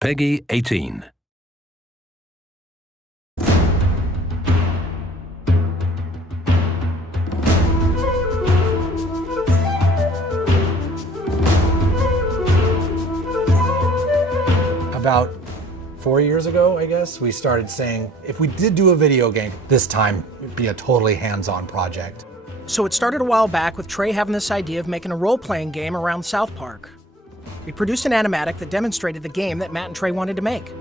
Peggy 18. About 4 years ago, I guess, we started saying, if we did do a video game, this time it'd be a totally hands-on project. So it started a while back with Trey having this idea of making a role-playing game around South Park. We produced an animatic that demonstrated the game that Matt and Trey wanted to make.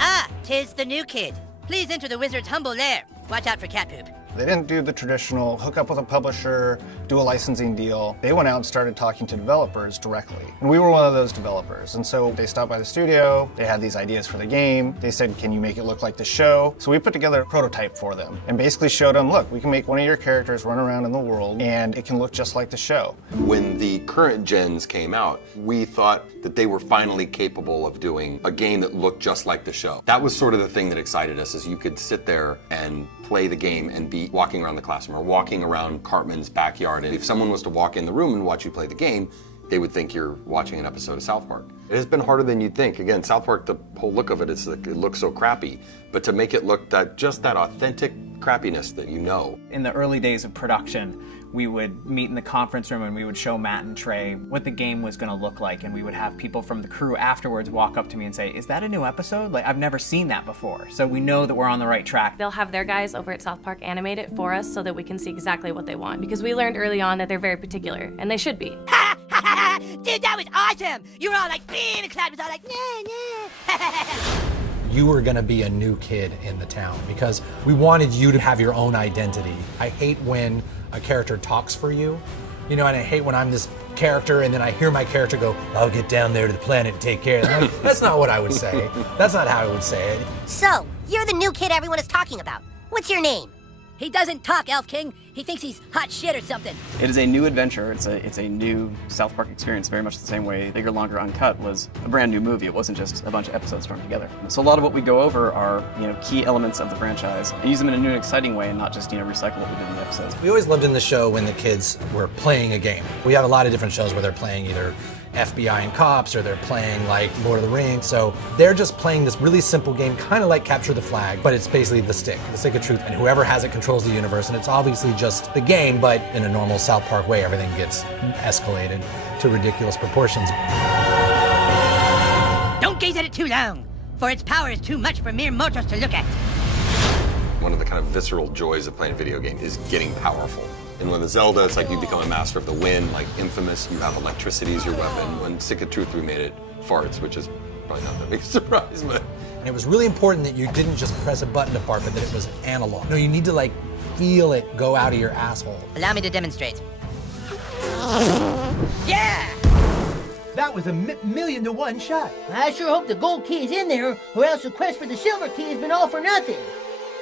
Ah, 'tis the new kid. Please enter the wizard's humble lair. Watch out for cat poop. They didn't do the traditional hook up with a publisher, do a licensing deal. They went out and started talking to developers directly. And we were one of those developers. And so they stopped by the studio, they had these ideas for the game. They said, can you make it look like the show? So we put together a prototype for them and basically showed them, look, we can make one of your characters run around in the world and it can look just like the show. When the current gens came out, we thought that they were finally capable of doing a game that looked just like the show. That was sort of the thing that excited us, is you could sit there and play the game and be walking around the classroom or walking around Cartman's backyard. And if someone was to walk in the room and watch you play the game, they would think you're watching an episode of South Park. It has been harder than you'd think. Again, South Park, the whole look of it is like, it looks so crappy, but to make it look just that authentic crappiness that you know. In the early days of production, we would meet in the conference room and we would show Matt and Trey what the game was going to look like, and we would have people from the crew afterwards walk up to me and say, is that a new episode? Like, I've never seen that before. So we know that we're on the right track. They'll have their guys over at South Park animate it for us so that we can see exactly what they want, because we learned early on that they're very particular, and they should be. Ha ha ha! Dude, that was awesome! You were all like, and the crowd was all like, nah, nah. You were gonna be a new kid in the town because we wanted you to have your own identity. I hate when a character talks for you, you know, and I hate when I'm this character and then I hear my character go, I'll get down there to the planet and take care of them. That's not what I would say. That's not how I would say it. So, you're the new kid everyone is talking about. What's your name? He doesn't talk, Elf King. He thinks he's hot shit or something. It is a new adventure. It's a new South Park experience, very much the same way Bigger, Longer, Uncut was a brand new movie. It wasn't just a bunch of episodes thrown together. So a lot of what we go over are, key elements of the franchise and use them in a new and exciting way and not just, recycle what we did in the episodes. We always loved in the show when the kids were playing a game. We have a lot of different shows where they're playing either FBI and cops, or they're playing like Lord of the Rings. So they're just playing this really simple game, kind of like Capture the Flag, but it's basically the stick of truth. And whoever has it controls the universe. And it's obviously just the game, but in a normal South Park way, everything gets escalated to ridiculous proportions. Don't gaze at it too long, for its power is too much for mere mortals to look at. One of the kind of visceral joys of playing a video game is getting powerful. And with Zelda, it's like you become a master of the wind, like Infamous, you have electricity as your weapon. When Stick of Truth, we made it farts, which is probably not that big a surprise, but. And it was really important that you didn't just press a button to fart, but that it was analog. No, you need to like feel it go out of your asshole. Allow me to demonstrate. Yeah! That was a million to one shot. I sure hope the gold key is in there, or else the quest for the silver key has been all for nothing.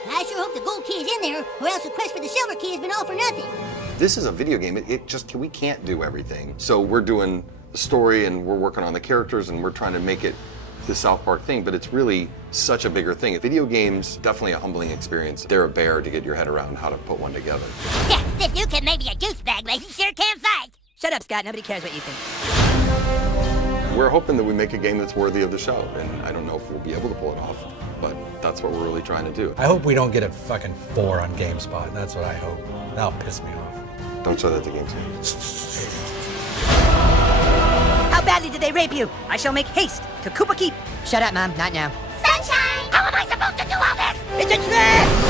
I sure hope the gold key is in there, or else the quest for the silver key has been all for nothing. This is a video game. We can't do everything. So we're doing the story and we're working on the characters and we're trying to make it the South Park thing, but it's really such a bigger thing. Video games, definitely a humbling experience. They're a bear to get your head around how to put one together. Yeah, this new kid may be a douchebag, but he sure can fight. Shut up, Scott. Nobody cares what you think. We're hoping that we make a game that's worthy of the show, and I don't know if we'll be able to pull it off, but that's what we're really trying to do. I hope we don't get a fucking 4 on GameSpot. That's what I hope. That'll piss me off. Don't show that to GameSpot. How badly did they rape you? I shall make haste to Koopa Keep. Shut up, Mom. Not now. Sunshine! How am I supposed to do all this? It's a trick!